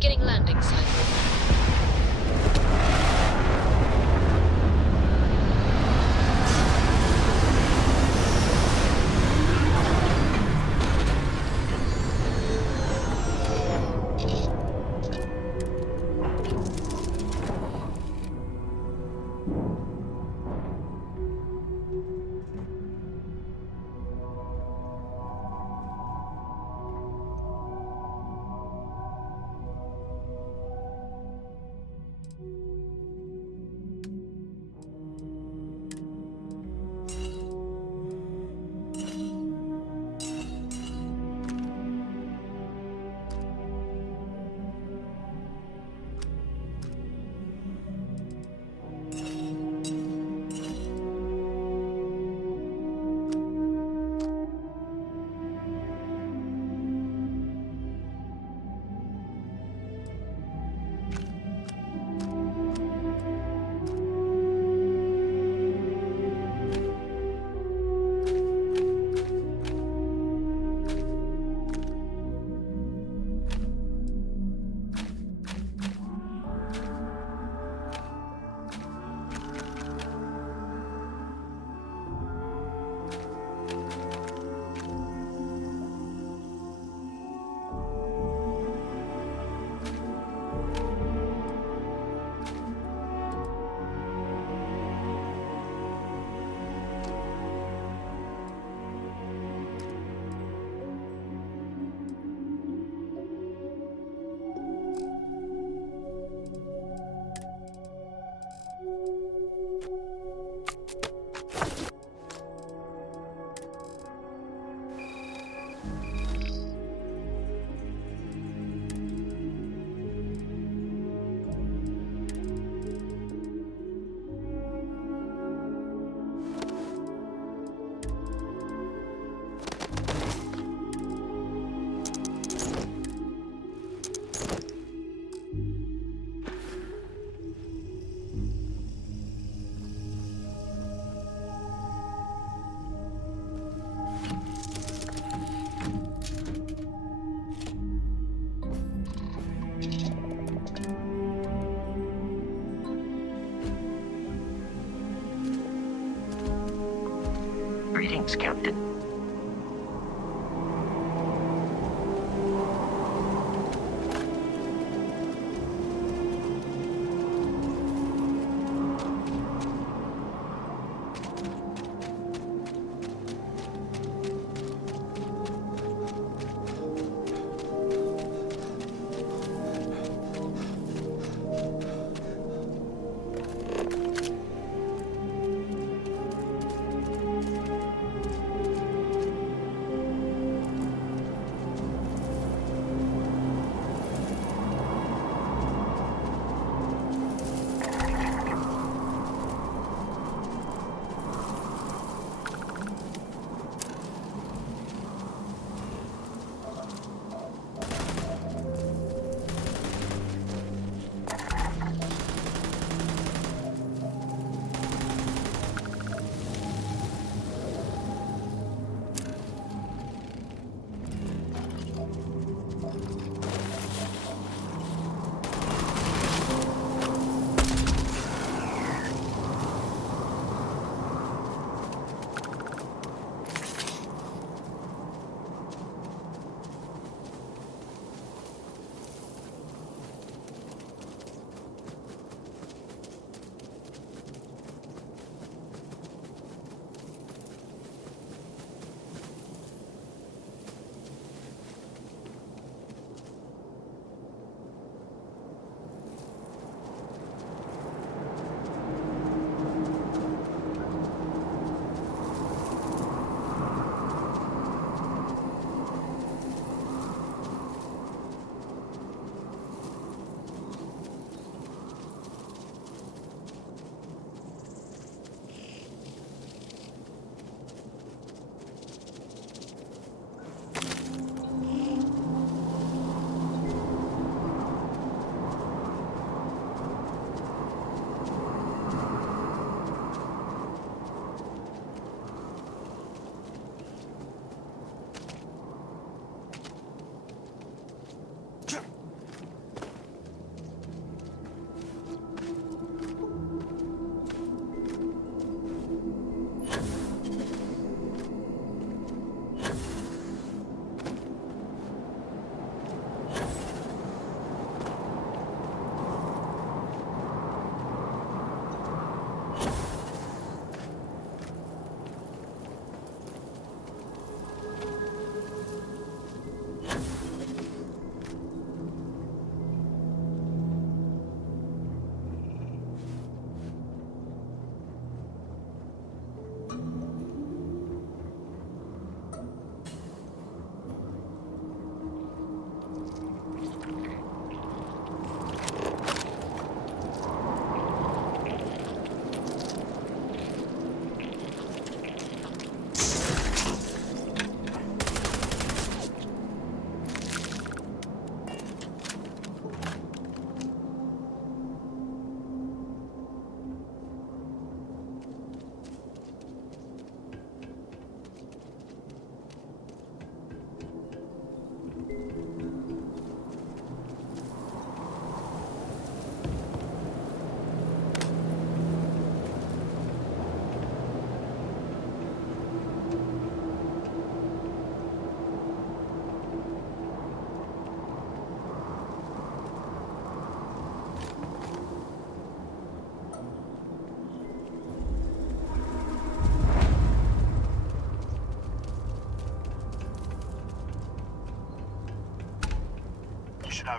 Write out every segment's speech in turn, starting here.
Beginning landing cycle. Greetings, Captain.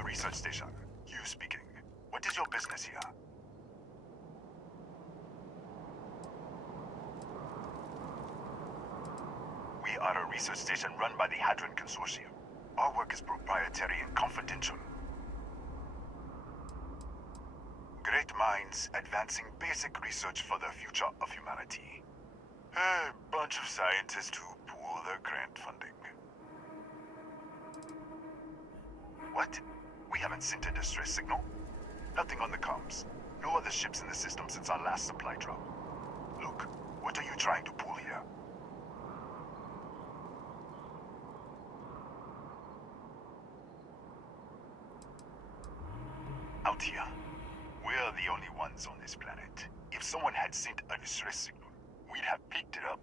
Bethesda Research Station. You speaking. What is your business here? We are a research station run by the Hadron Consortium. Our work is proprietary and confidential. Great minds advancing basic research for the future of humanity. A bunch of scientists who pool their grant funding. What? We haven't sent a distress signal? Nothing on the comms. No other ships in the system since our last supply drop. Look, what are you trying to pull here? Out here. We're the only ones on this planet. If someone had sent a distress signal, we'd have picked it up.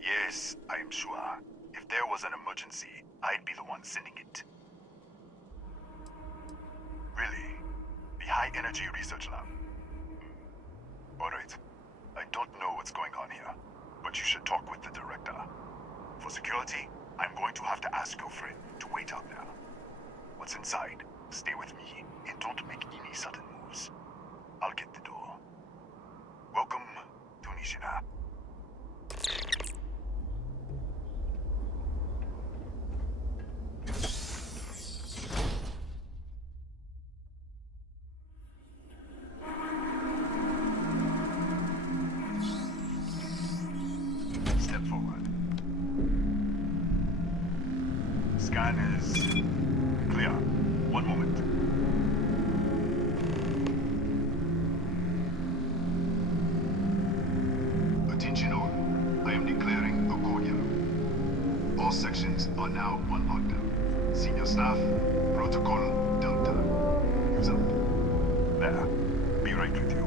Yes, I'm sure. If there was an emergency, I'd be the one sending it. Really? The High Energy Research Lab? Alright. I don't know what's going on here, but you should talk with the director. For security, I'm going to have to ask your friend to wait out there. What's inside? Stay with me, and don't make any sudden moves. I'll get the door. Welcome to Nishina. Step forward. Scan is clear. One moment. Attention all. I am declaring a code yellow. All sections are now on lockdown. Senior staff, protocol Delta. Use up. There. Be right with you.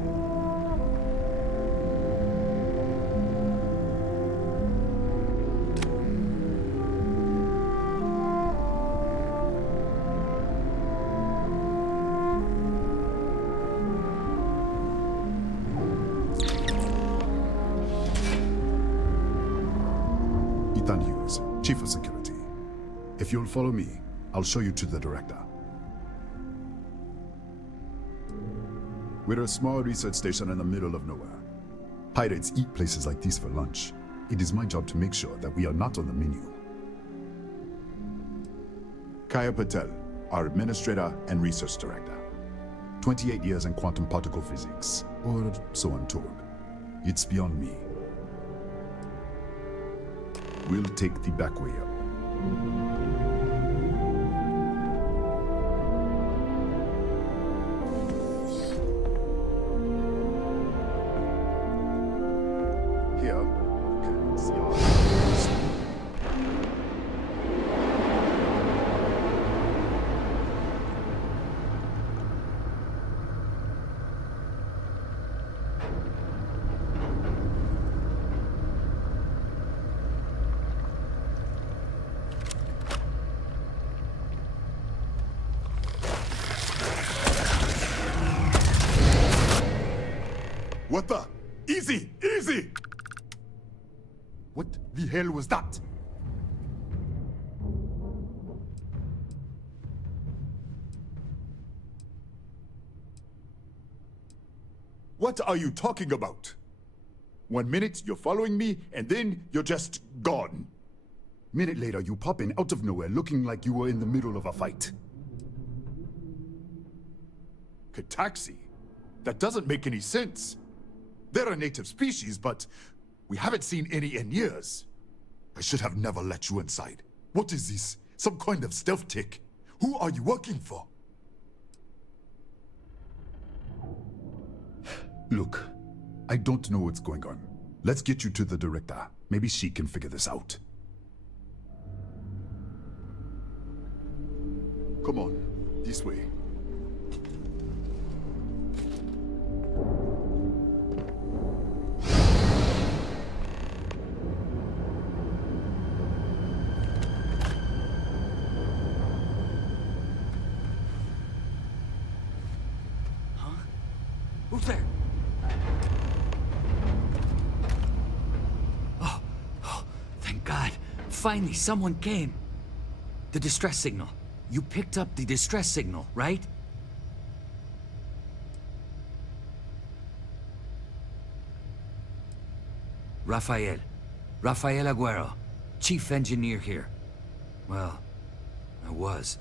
Chief of Security. If you'll follow me, I'll show you to the director. We're a small research station in the middle of nowhere. Pirates eat places like these for lunch. It is my job to make sure that we are not on the menu. Kaya Patel, our administrator and research director. 28 years in quantum particle physics, or so I'm told. It's beyond me. We'll take the back way up. Here, you can see our... What the? Easy! Easy! What the hell was that? What are you talking about? 1 minute you're following me, and then you're just gone. Minute later you pop in out of nowhere looking like you were in the middle of a fight. Kataxi? That doesn't make any sense. They're a native species, but we haven't seen any in years. I should have never let you inside. What is this? Some kind of stealth tick? Who are you working for? Look, I don't know what's going on. Let's get you to the director. Maybe she can figure this out. Come on, this way. Who's there? Oh, thank God. Finally, someone came. The distress signal. You picked up the distress signal, right? Rafael Aguero, chief engineer here. Well, I was.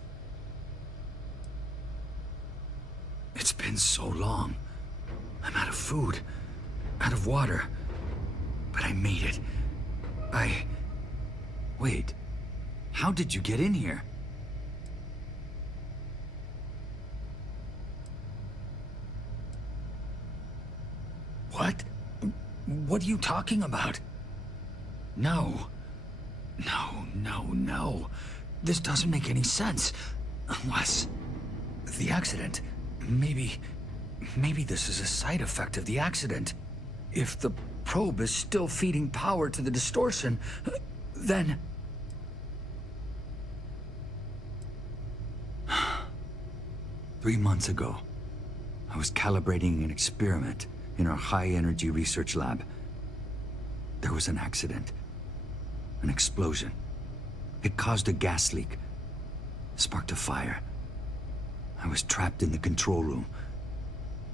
It's been so long. I'm out of food, out of water. But I made it. Wait. How did you get in here? What? What are you talking about? No. No. This doesn't make any sense. Unless... the accident. Maybe this is a side effect of the accident. If the probe is still feeding power to the distortion, then... 3 months ago, I was calibrating an experiment in our high-energy research lab. There was an accident. An explosion. It caused a gas leak. Sparked a fire. I was trapped in the control room.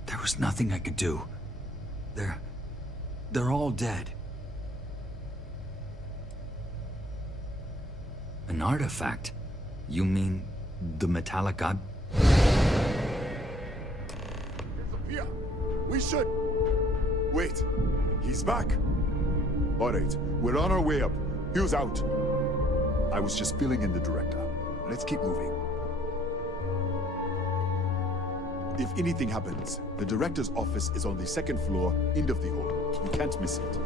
There was nothing I could do. They're all dead. An artifact? You mean the metallic ob... Disappear! We should... Wait. He's back. Alright, we're on our way up. Hugh's out. I was just filling in the director. Let's keep moving. If anything happens, the director's office is on the second floor, end of the hall. You can't miss it.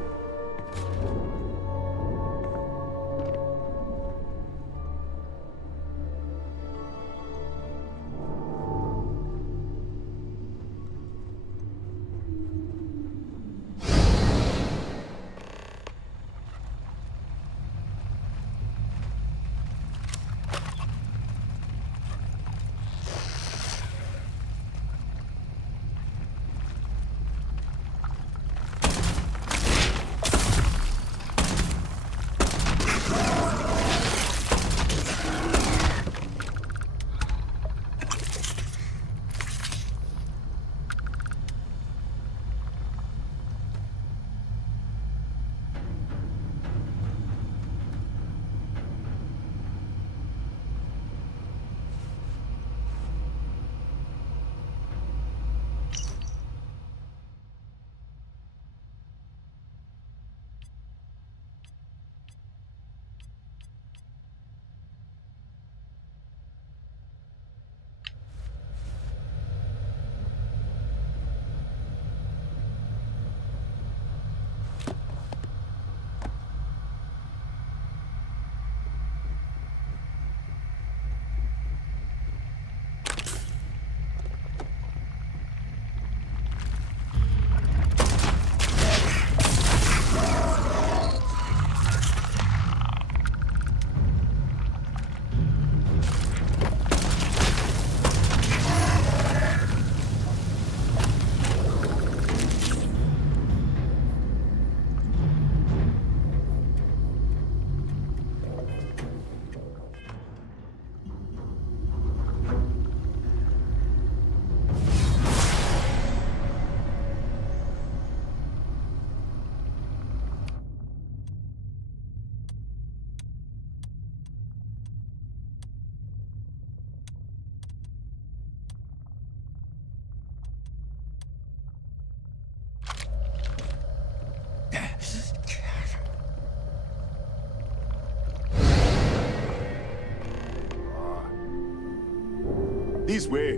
This way.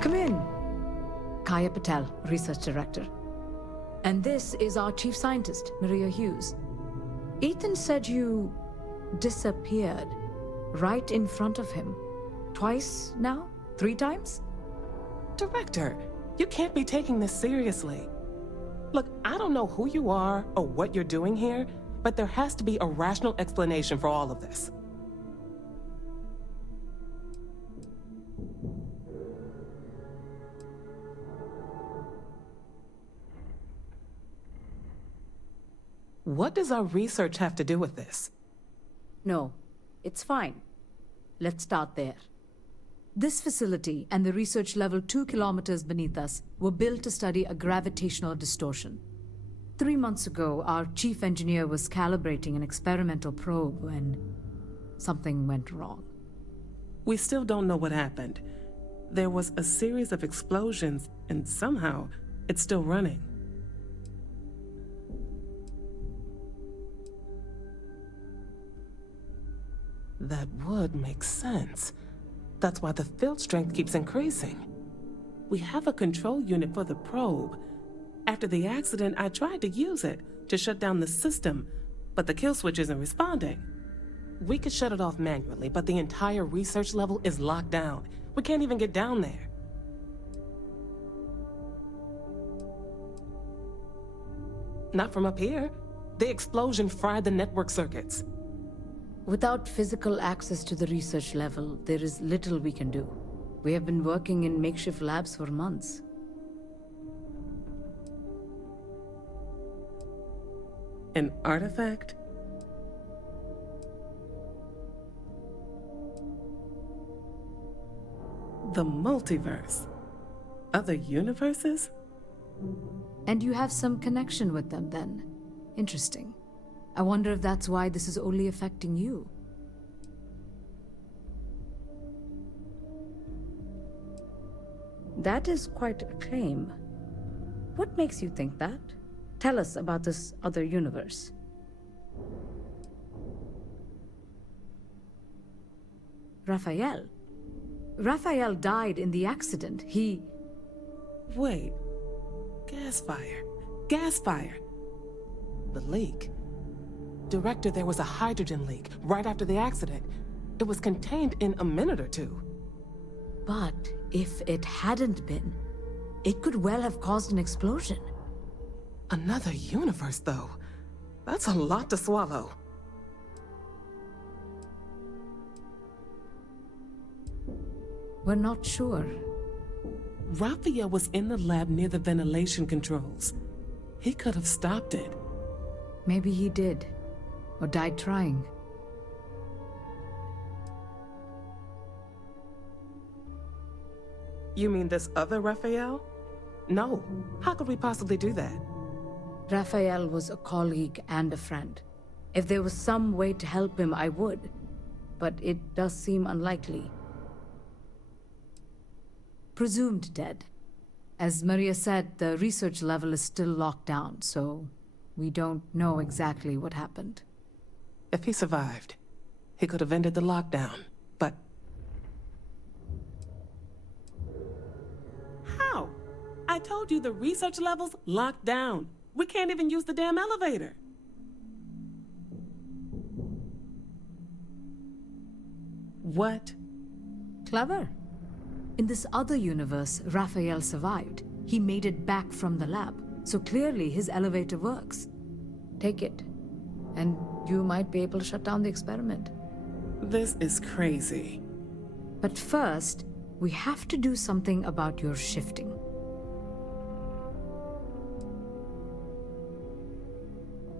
Come in. Kaya Patel, Research Director. And this is our Chief Scientist, Maria Hughes. Ethan said you disappeared right in front of him. Twice now? 3 times? Director, you can't be taking this seriously. Look, I don't know who you are or what you're doing here, but there has to be a rational explanation for all of this. What does our research have to do with this? No, it's fine. Let's start there. This facility and the research level 2 kilometers beneath us were built to study a gravitational distortion. 3 months ago, our chief engineer was calibrating an experimental probe when something went wrong. We still don't know what happened. There was a series of explosions, and somehow it's still running. That would make sense. That's why the field strength keeps increasing. We have a control unit for the probe. After the accident, I tried to use it to shut down the system, but the kill switch isn't responding. We could shut it off manually, but the entire research level is locked down. We can't even get down there. Not from up here. The explosion fried the network circuits. Without physical access to the research level, there is little we can do. We have been working in makeshift labs for months. An artifact? The multiverse. Other universes? And you have some connection with them then. Interesting. I wonder if that's why this is only affecting you. That is quite a claim. What makes you think that? Tell us about this other universe. Raphael. Raphael died in the accident. He... Wait. Gas fire. Gas fire. The leak. Director, there was a hydrogen leak right after the accident. It was contained in a minute or two. But if it hadn't been, it could well have caused an explosion. Another universe, though. That's a lot to swallow. We're not sure. Raphael was in the lab near the ventilation controls. He could have stopped it. Maybe he did. Or died trying. You mean this other Raphael? No. How could we possibly do that? Raphael was a colleague and a friend. If there was some way to help him, I would. But it does seem unlikely. Presumed dead. As Maria said, the research level is still locked down, so we don't know exactly what happened. If he survived, he could have ended the lockdown, but... How? I told you the research level's locked down. We can't even use the damn elevator. What? Clever. In this other universe, Raphael survived. He made it back from the lab, so clearly his elevator works. Take it, and you might be able to shut down the experiment. This is crazy. But first, we have to do something about your shifting.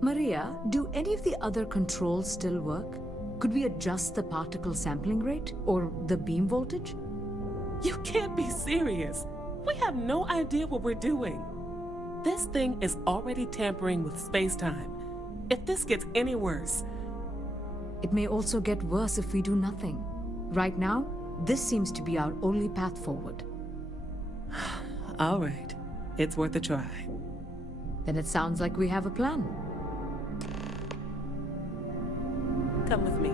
Maria, do any of the other controls still work? Could we adjust the particle sampling rate, or the beam voltage? You can't be serious. We have no idea what we're doing. This thing is already tampering with space-time. If this gets any worse... It may also get worse if we do nothing. Right now, this seems to be our only path forward. All right. It's worth a try. Then it sounds like we have a plan. Come with me.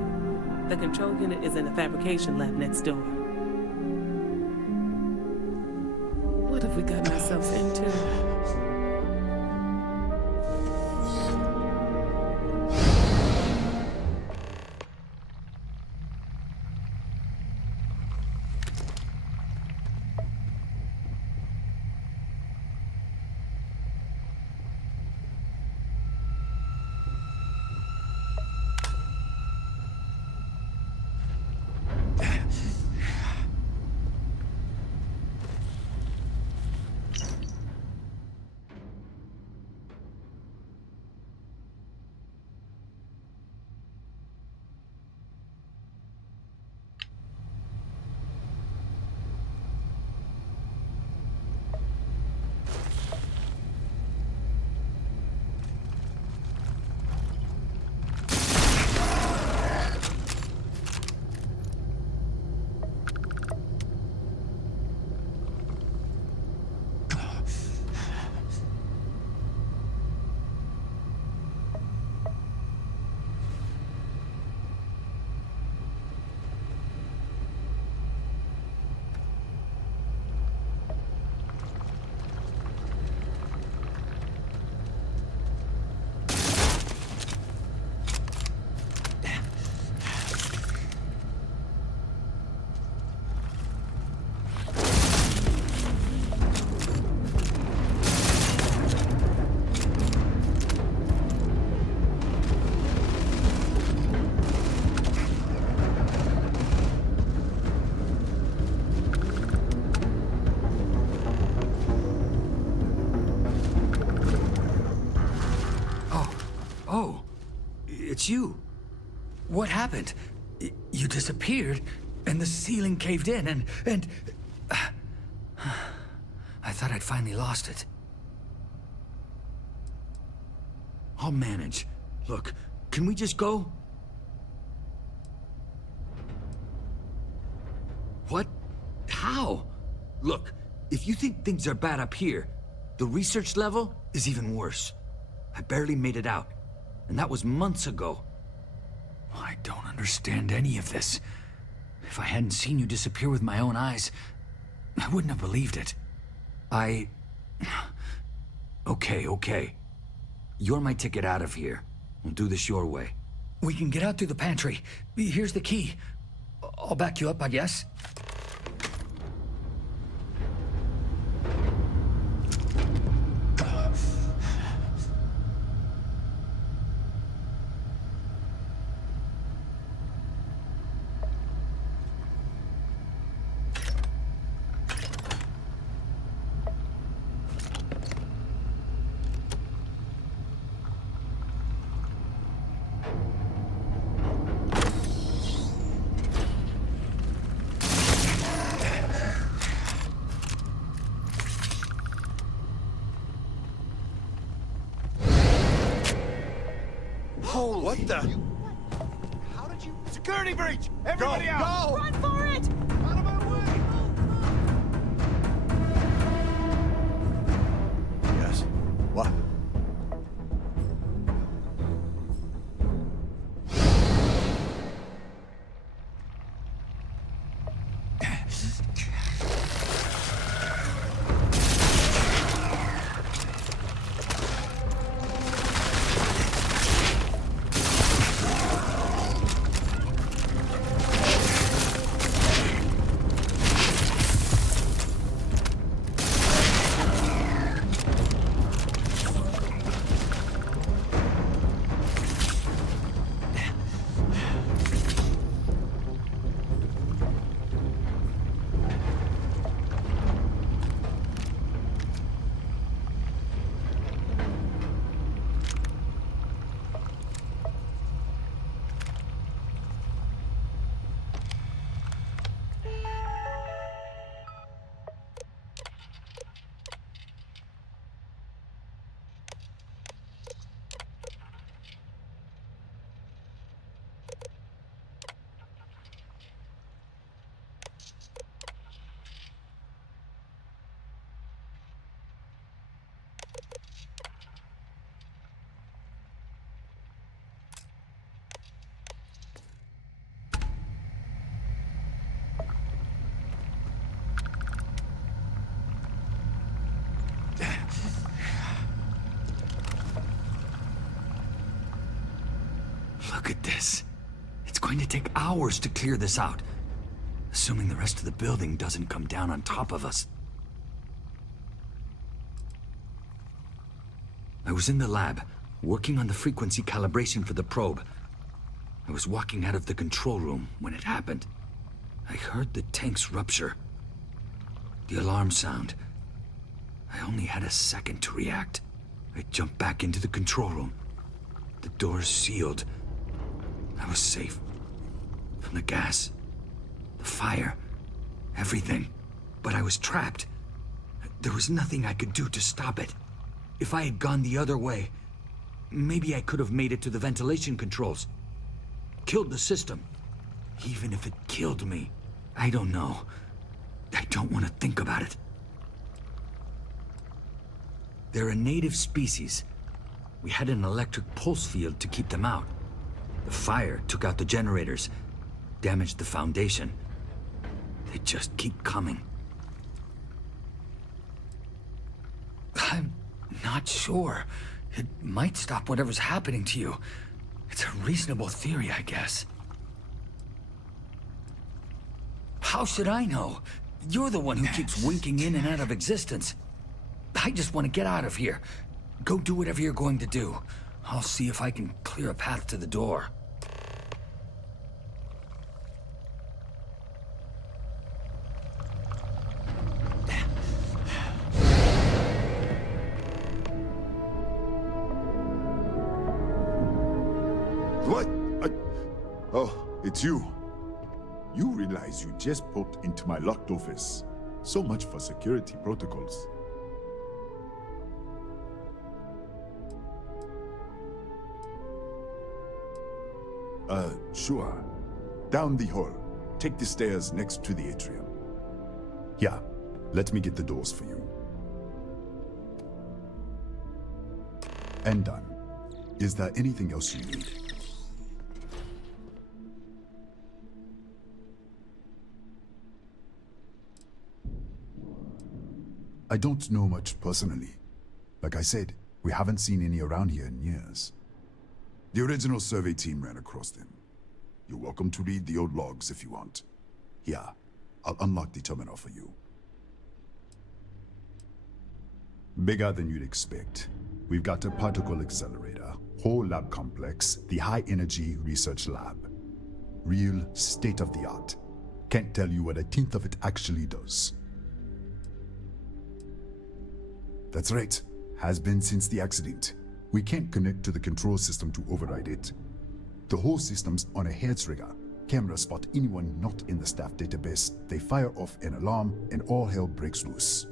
The control unit is in the fabrication lab next door. What have we gotten ourselves into? it's you. What happened? You disappeared, and the ceiling caved in, and... I thought I'd finally lost it. I'll manage. Look, can we just go? What? How? Look, if you think things are bad up here, the research level is even worse. I barely made it out, and that was months ago. I don't understand any of this. If I hadn't seen you disappear with my own eyes, I wouldn't have believed it. Okay. You're my ticket out of here. We'll do this your way. We can get out through the pantry. Here's the key. I'll back you up, I guess. What the? How did you... Security breach! Everybody out! Go! Run for it! Out of my way! Yes. What? Look at this. It's going to take hours to clear this out. Assuming the rest of the building doesn't come down on top of us. I was in the lab, working on the frequency calibration for the probe. I was walking out of the control room when it happened. I heard the tanks rupture. The alarm sound. I only had a second to react. I jumped back into the control room. The doors sealed. I was safe. From the gas, the fire, everything. But I was trapped. There was nothing I could do to stop it. If I had gone the other way, maybe I could have made it to the ventilation controls. Killed the system. Even if it killed me, I don't know. I don't want to think about it. They're a native species. We had an electric pulse field to keep them out. The fire took out the generators, damaged the foundation. They just keep coming. I'm not sure. It might stop whatever's happening to you. It's a reasonable theory, I guess. How should I know? You're the one who keeps winking in and out of existence. I just want to get out of here. Go do whatever you're going to do. I'll see if I can clear a path to the door. What? Oh, it's you. You realize you just poked into my locked office. So much for security protocols. Sure. Down the hall. Take the stairs next to the atrium. Yeah, let me get the doors for you. And done. Is there anything else you need? I don't know much personally. Like I said, we haven't seen any around here in years. The original survey team ran across them. You're welcome to read the old logs if you want. Here, I'll unlock the terminal for you. Bigger than you'd expect. We've got a particle accelerator, whole lab complex, the high energy research lab. Real state of the art. Can't tell you what a tenth of it actually does. That's right. Has been since the accident. We can't connect to the control system to override it. The whole system's on a hair trigger. Cameras spot anyone not in the staff database. They fire off an alarm and all hell breaks loose.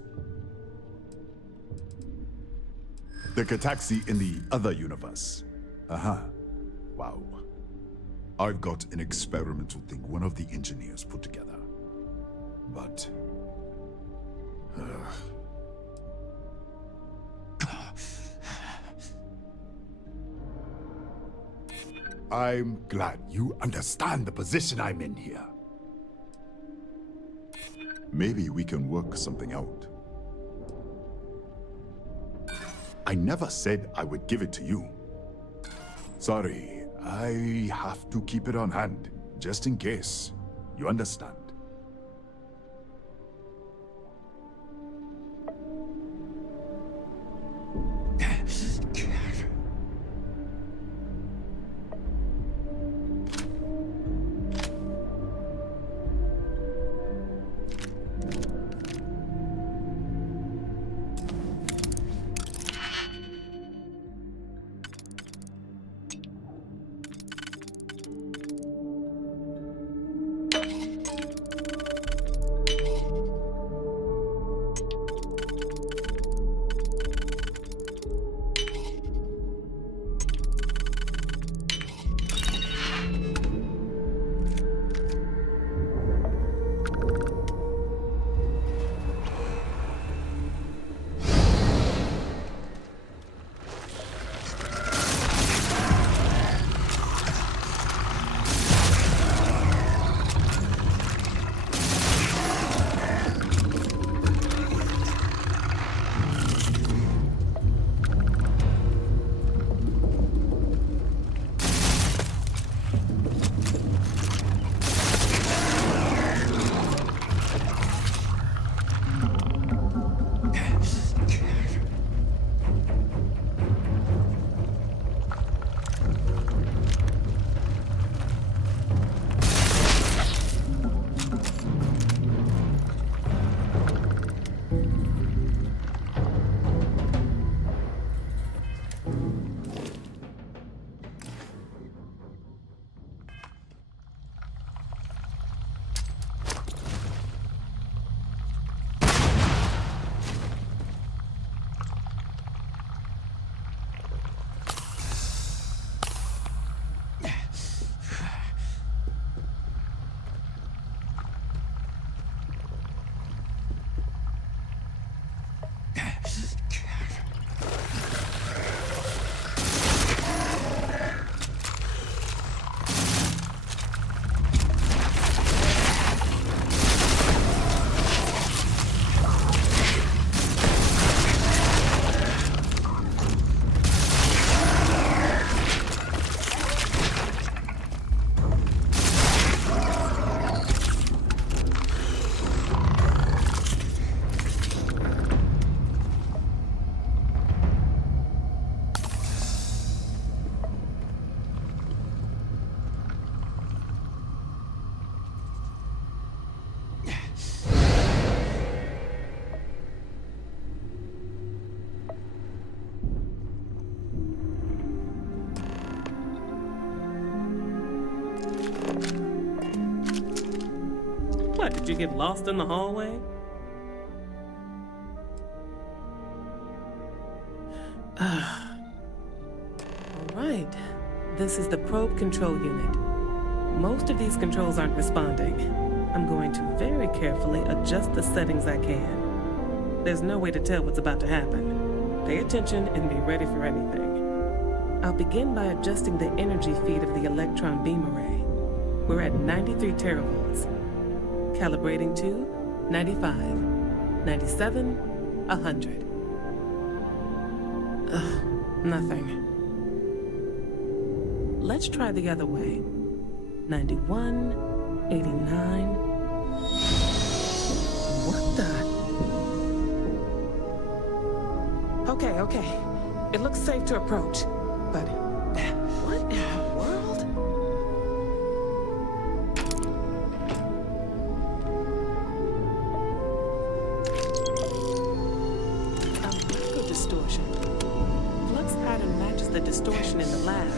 The Cataxi in the other universe. Wow. I've got an experimental thing one of the engineers put together. But... I'm glad you understand the position I'm in here. Maybe we can work something out. I never said I would give it to you. Sorry, I have to keep it on hand, just in case. You understand? What, did you get lost in the hallway? Alright, this is the probe control unit. Most of these controls aren't responding. I'm going to very carefully adjust the settings I can. There's no way to tell what's about to happen. Pay attention and be ready for anything. I'll begin by adjusting the energy feed of the electron beam array. We're at 93 teravolts. Calibrating to 95, 97, 100. Nothing. Let's try the other way. 91, 89. What the? Okay. It looks safe to approach, but what in the world? A micro-distortion. Flux pattern matches the distortion in the lab.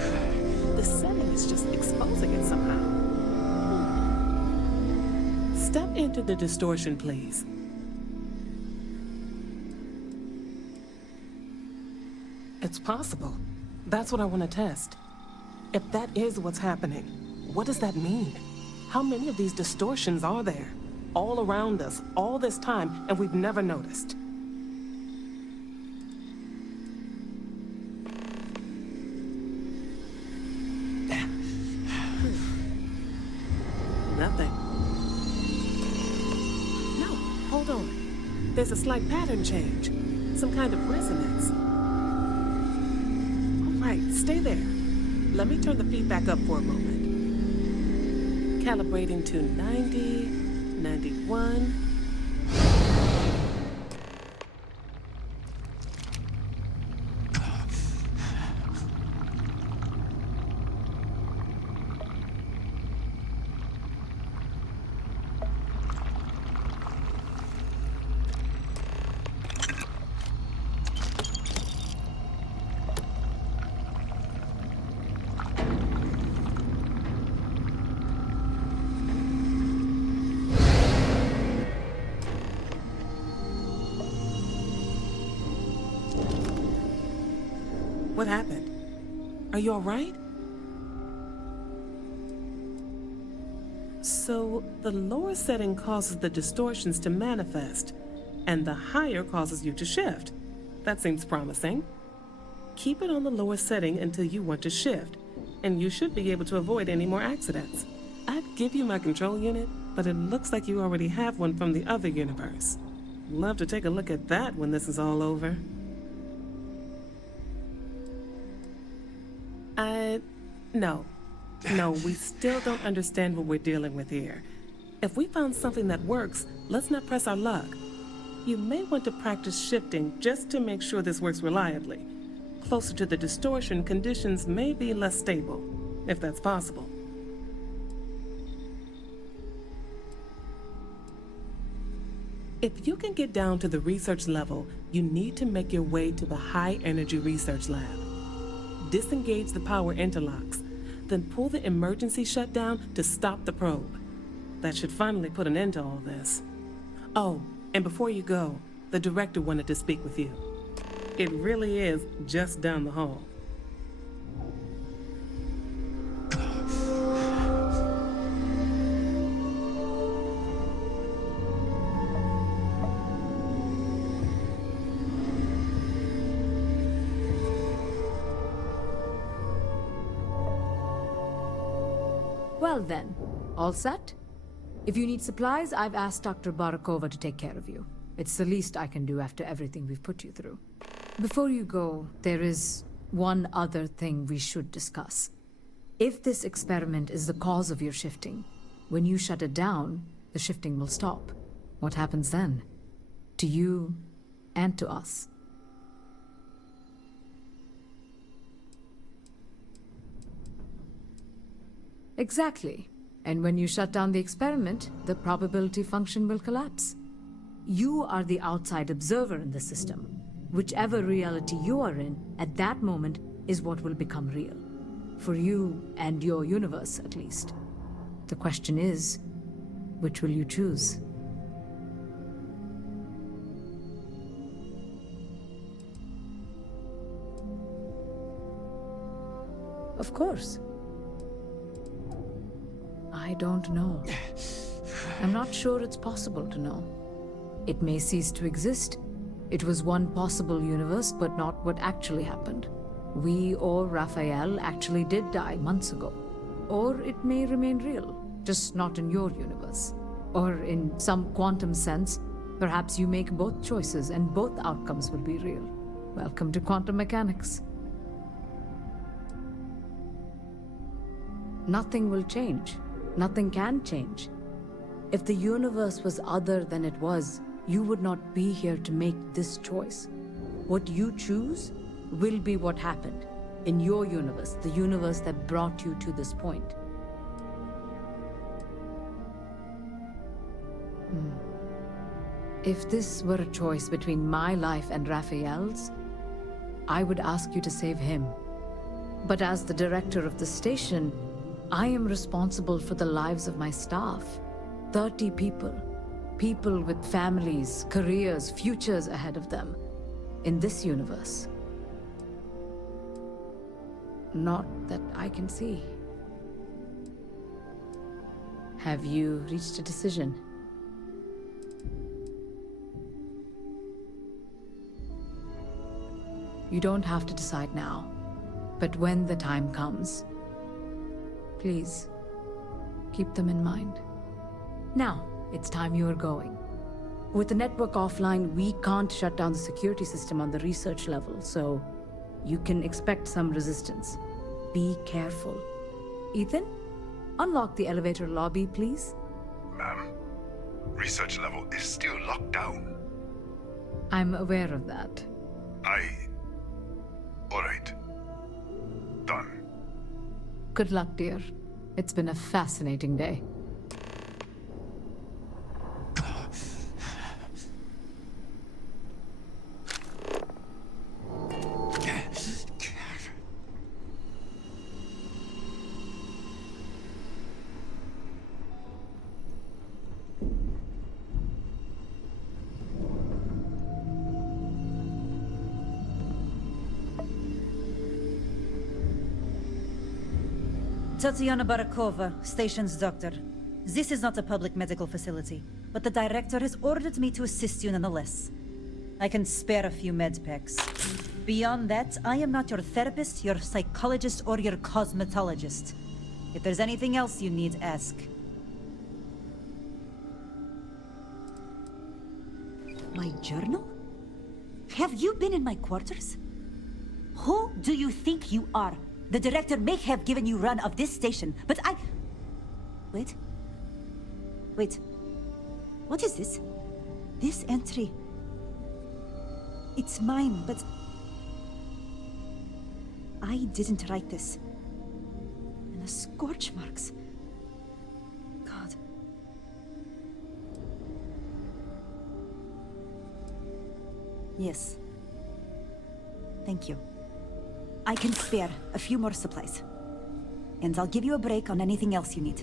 The setting is just exposing it somehow. Step into the distortion, please. It's possible. That's what I want to test. If that is what's happening, what does that mean? How many of these distortions are there? All around us, all this time, and we've never noticed. Nothing. No, hold on. There's a slight pattern change. Some kind of resonance. All right, stay there. Let me turn the feedback up for a moment. Calibrating to 90, 91. What happened? Are you all right? So, the lower setting causes the distortions to manifest, and the higher causes you to shift. That seems promising. Keep it on the lower setting until you want to shift, and you should be able to avoid any more accidents. I'd give you my control unit, but it looks like you already have one from the other universe. Love to take a look at that when this is all over. No, we still don't understand what we're dealing with here. If we found something that works, let's not press our luck. You may want to practice shifting just to make sure this works reliably. Closer to the distortion, conditions may be less stable, if that's possible. If you can get down to the research level, you need to make your way to the high energy research lab. Disengage the power interlocks, then pull the emergency shutdown to stop the probe. That should finally put an end to all this. Oh, and before you go, the director wanted to speak with you. It really is just down the hall. Well then, all set? If you need supplies, I've asked Dr. Barakova to take care of you. It's the least I can do after everything we've put you through. Before you go, there is one other thing we should discuss. If this experiment is the cause of your shifting, when you shut it down, the shifting will stop. What happens then? To you and to us. Exactly. And when you shut down the experiment, the probability function will collapse. You are the outside observer in the system. Whichever reality you are in, at that moment, is what will become real. For you and your universe, at least. The question is, Which will you choose? Of course. I don't know. I'm not sure it's possible to know. It may cease to exist. It was one possible universe, but not what actually happened. We or Raphael actually did die months ago. Or it may remain real, just not in your universe. Or in some quantum sense, perhaps you make both choices and both outcomes will be real. Welcome to quantum mechanics. Nothing will change. Nothing can change. If the universe was other than it was, you would not be here to make this choice. What you choose will be what happened in your universe, the universe that brought you to this point. If this were a choice between my life and Raphael's, I would ask you to save him. But as the director of the station, I am responsible for the lives of my staff. 30 people. People with families, careers, futures ahead of them. In this universe. Not that I can see. Have you reached a decision? You don't have to decide now, but when the time comes, please, keep them in mind. Now, it's time you are going. With the network offline, we can't shut down the security system on the research level, so you can expect some resistance. Be careful. Ethan, unlock the elevator lobby, please. Ma'am, research level is still locked down. I'm aware of that. All right. Done. Good luck, dear. It's been a fascinating day. Tatiana Barakova, station's doctor. This is not a public medical facility, but the director has ordered me to assist you nonetheless. I can spare a few med packs. Beyond that, I am not your therapist, your psychologist, or your cosmetologist. If there's anything else you need, ask. My journal? Have you been in my quarters? Who do you think you are? The director may have given you run of this station, but I... Wait. What is this? This entry... It's mine, but... I didn't write this. And the scorch marks... God. Yes. Thank you. I can spare a few more supplies. And I'll give you a break on anything else you need.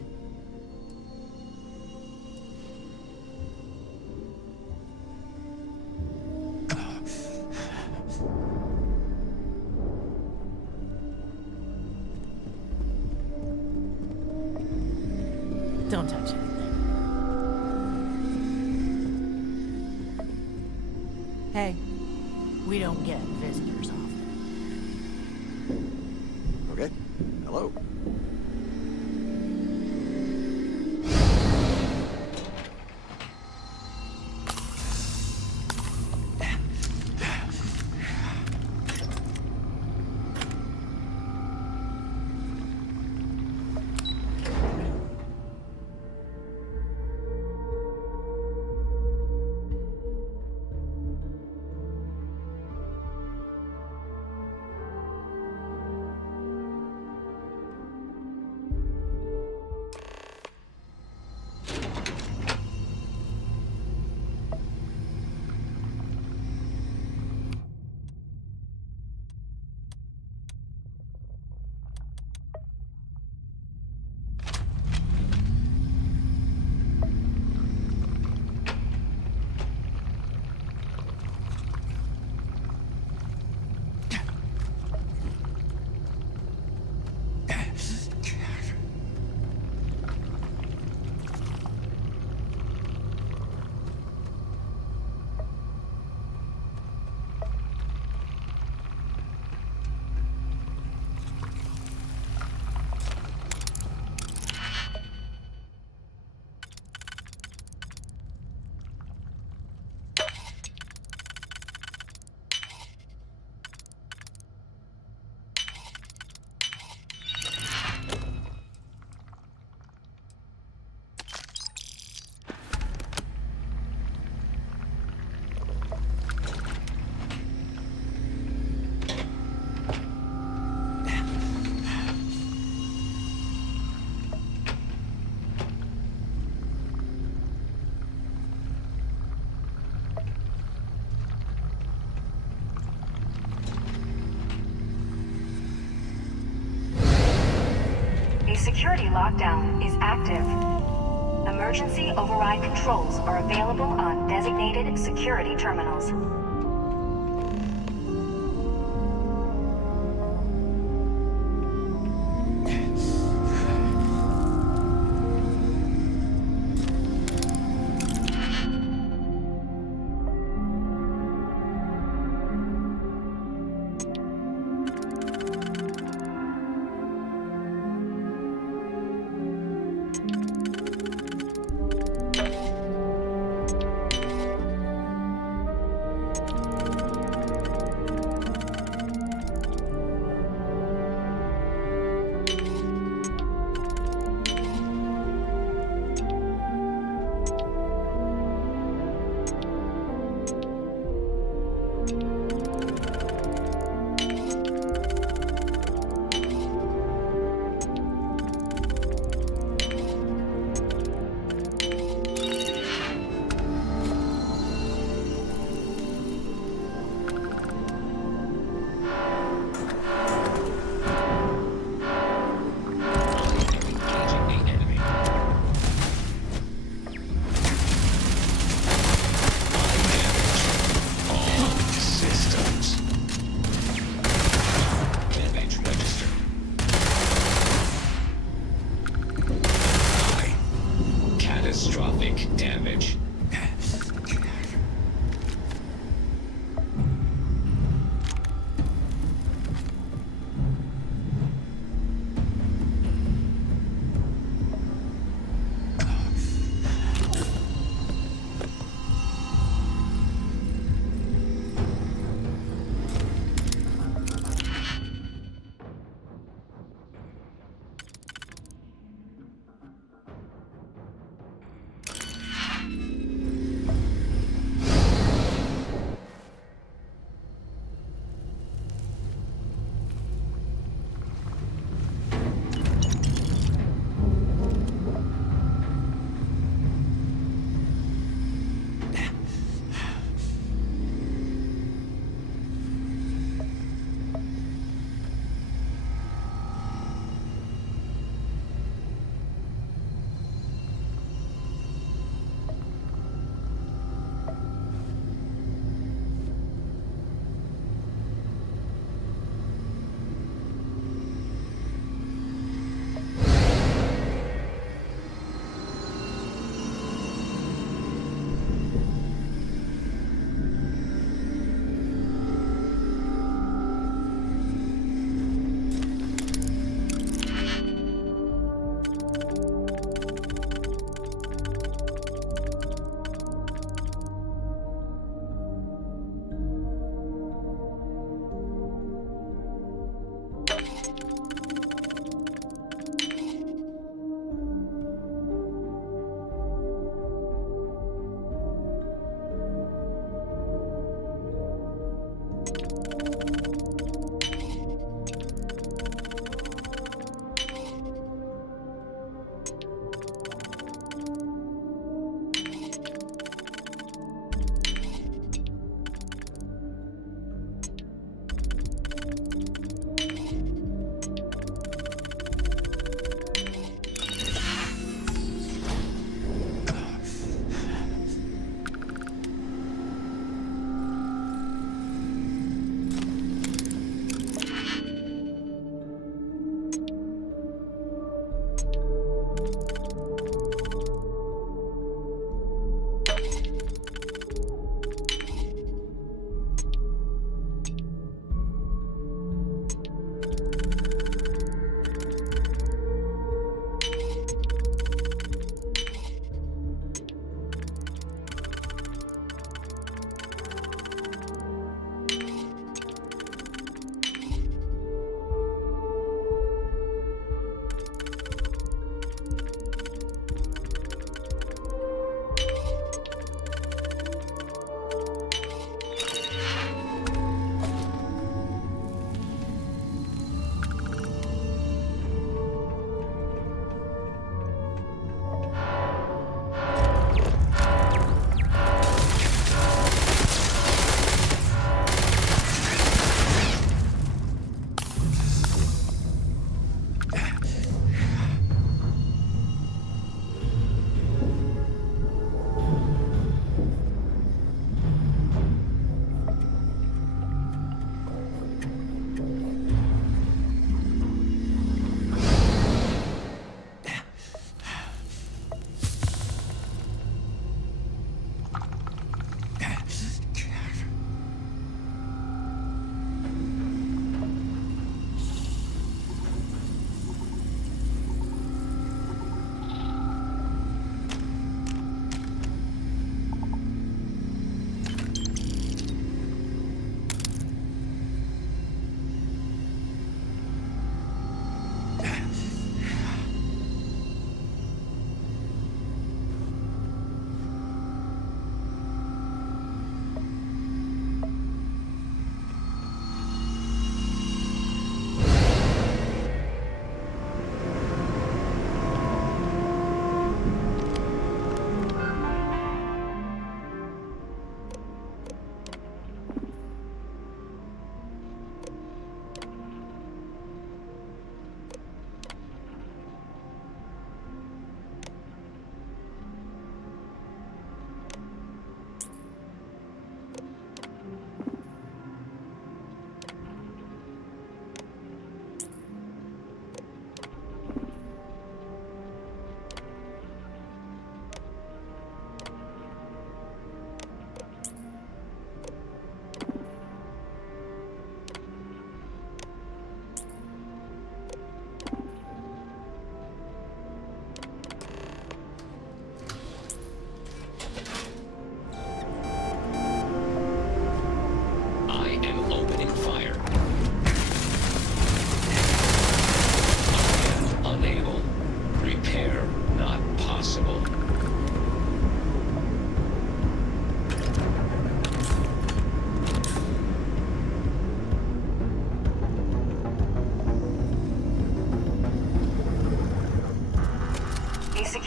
Don't touch anything. Hey. We don't get visitors often. Okay. Hello. security lockdown is active. Emergency override controls are available on designated security terminals.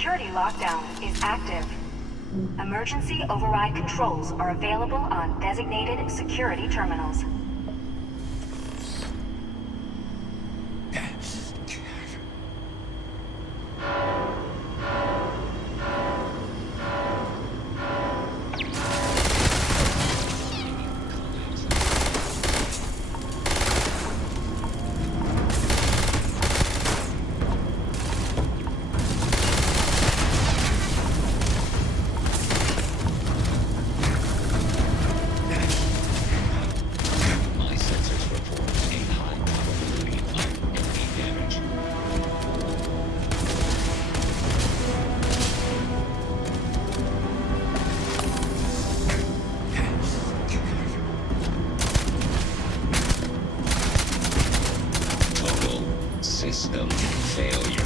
security lockdown is active. Emergency override controls are available on designated security terminals. System failure.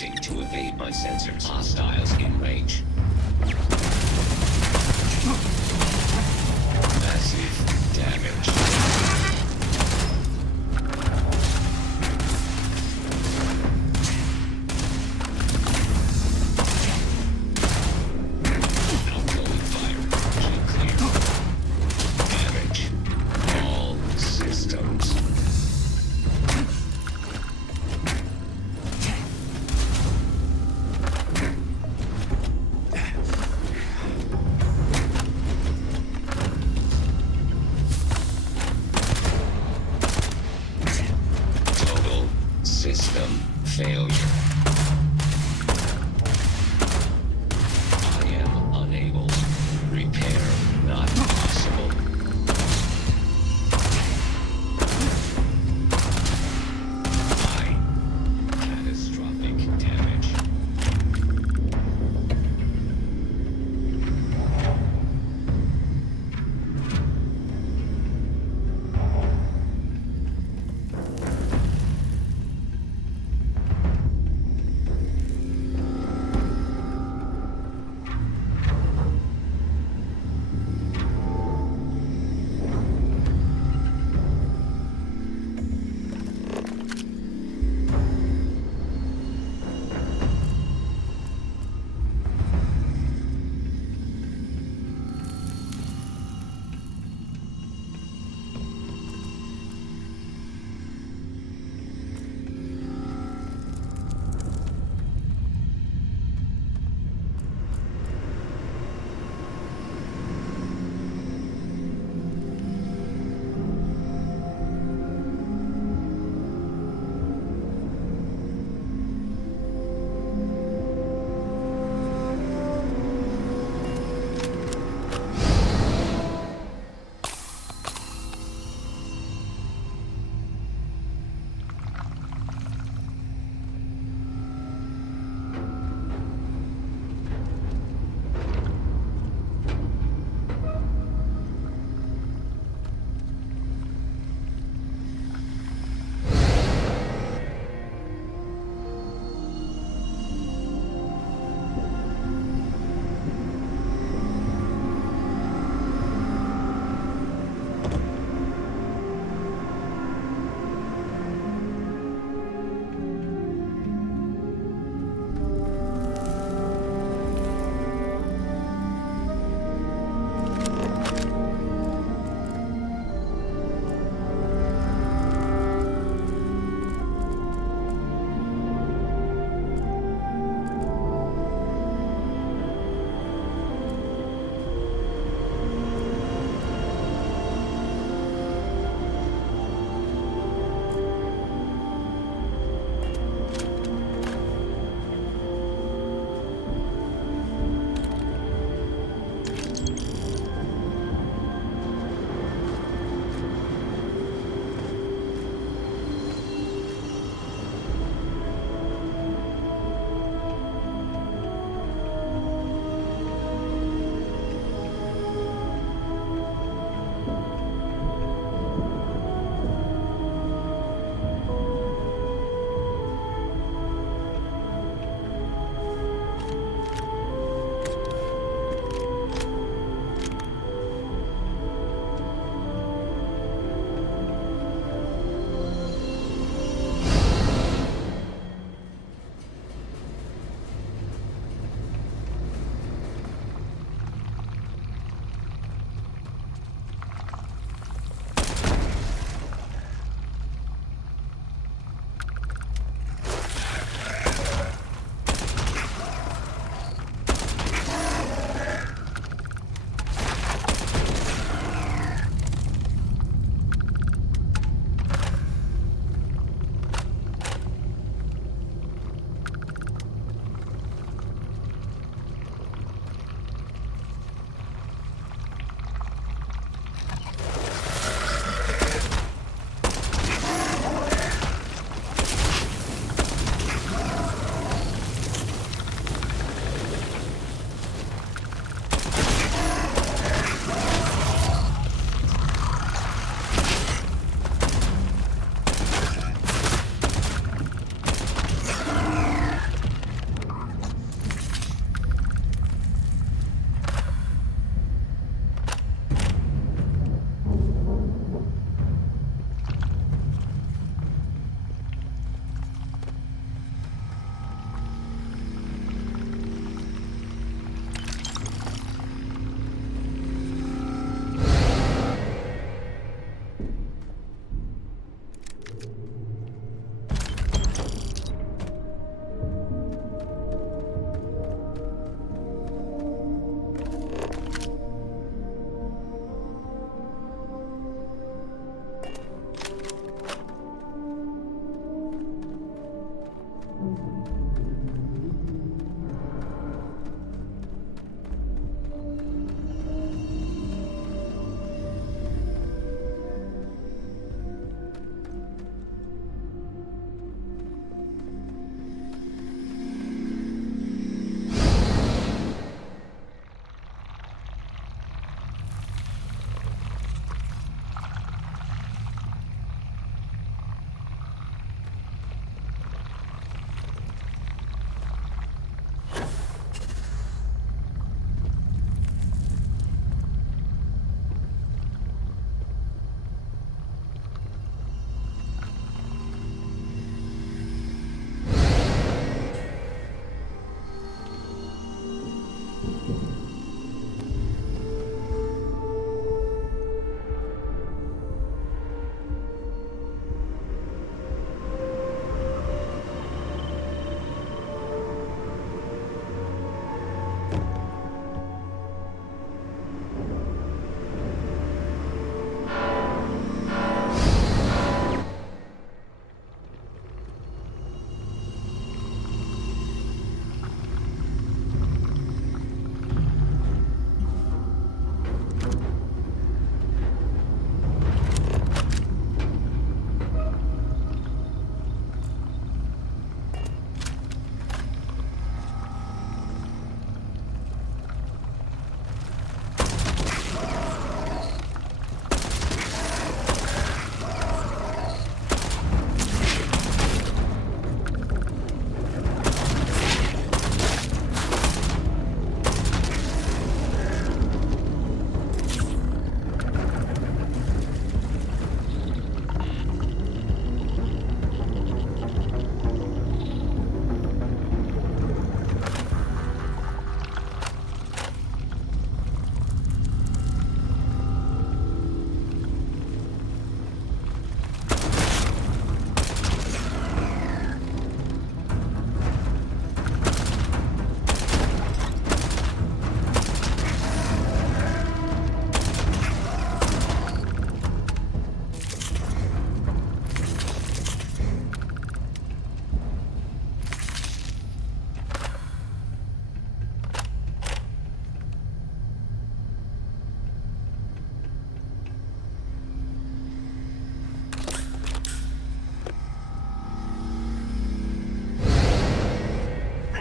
Attempting to evade my sensors. Hostiles in range. Massive damage. Outgoing fire. Clear. Damage. All systems. Total system failure. I am unable. Repair not possible. High catastrophic damage.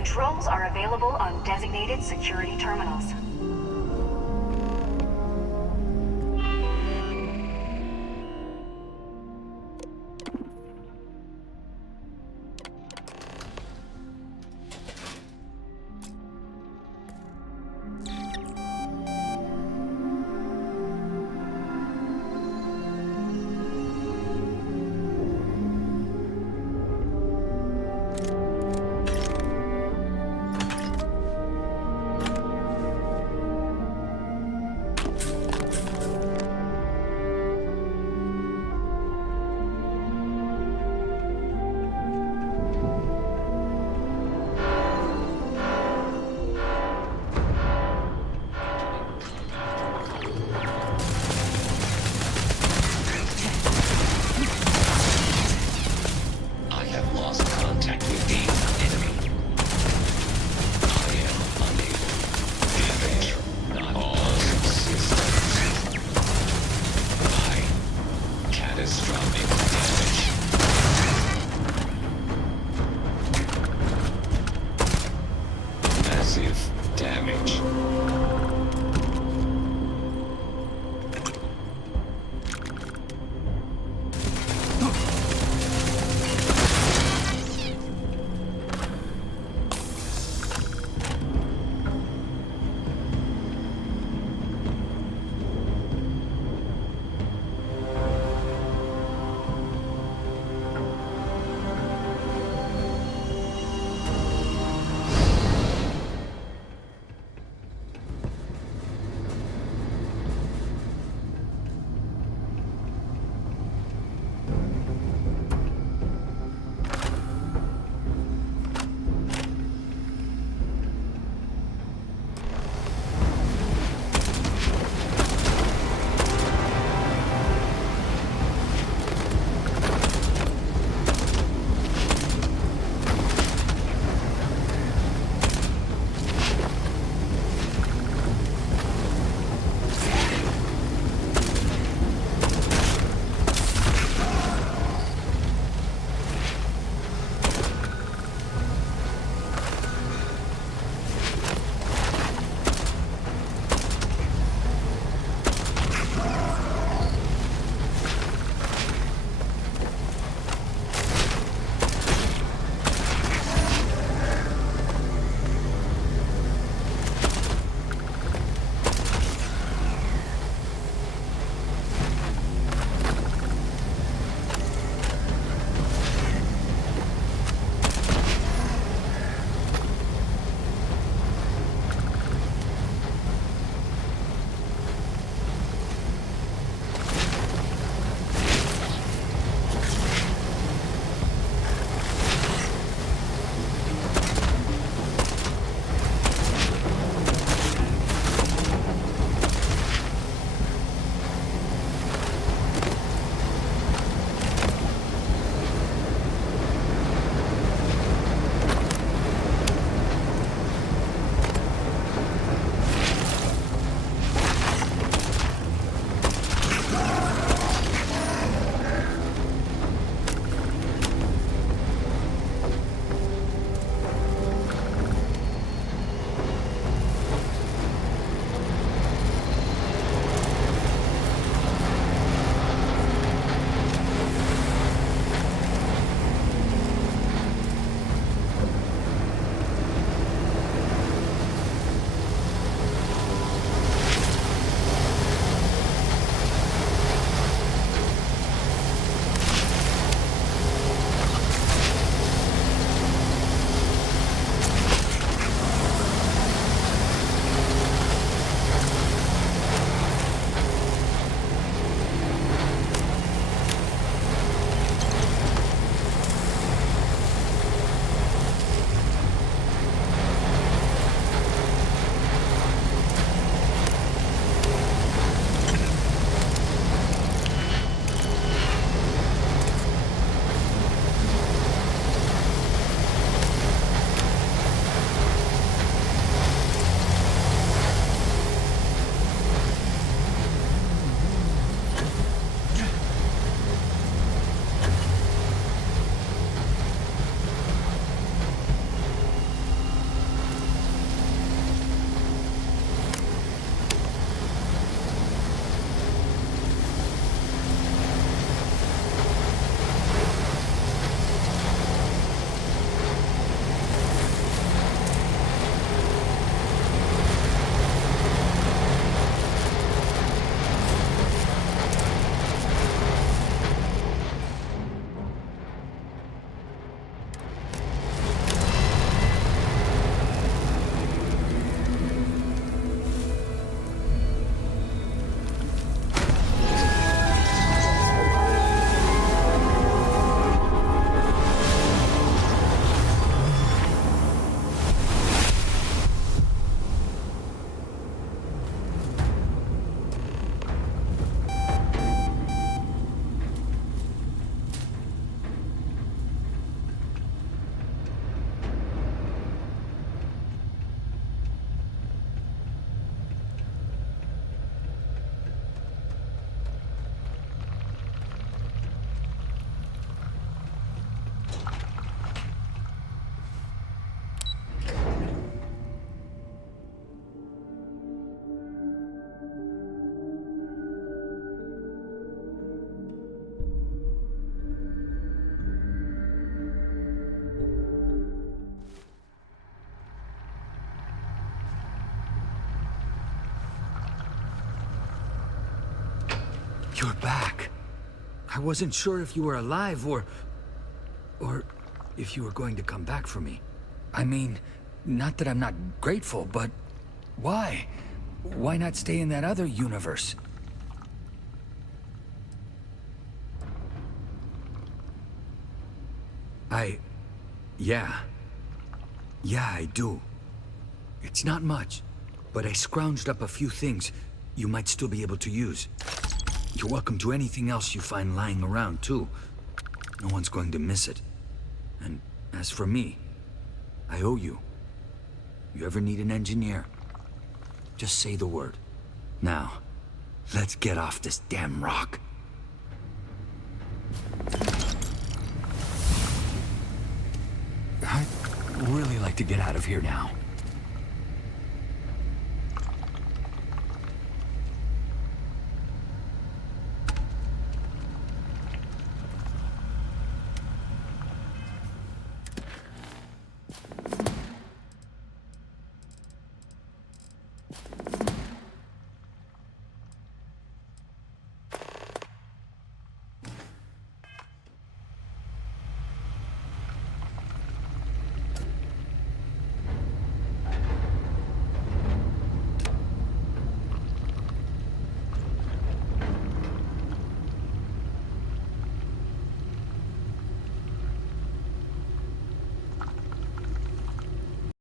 Controls are available on designated security terminals. I have lost contact with the enemy. I am unable. Damage. Not all systems. I. Catastrophic damage. Massive damage. back. I wasn't sure if you were alive or if you were going to come back for me. I mean, not that I'm not grateful, but why? Why not stay in that other universe? Yeah, I do. It's not much, but I scrounged up a few things you might still be able to use. You're welcome to anything else you find lying around, too. No one's going to miss it. And as for me, I owe you. You ever need an engineer, just say the word. Now, let's get off this damn rock. I'd really like to get out of here now.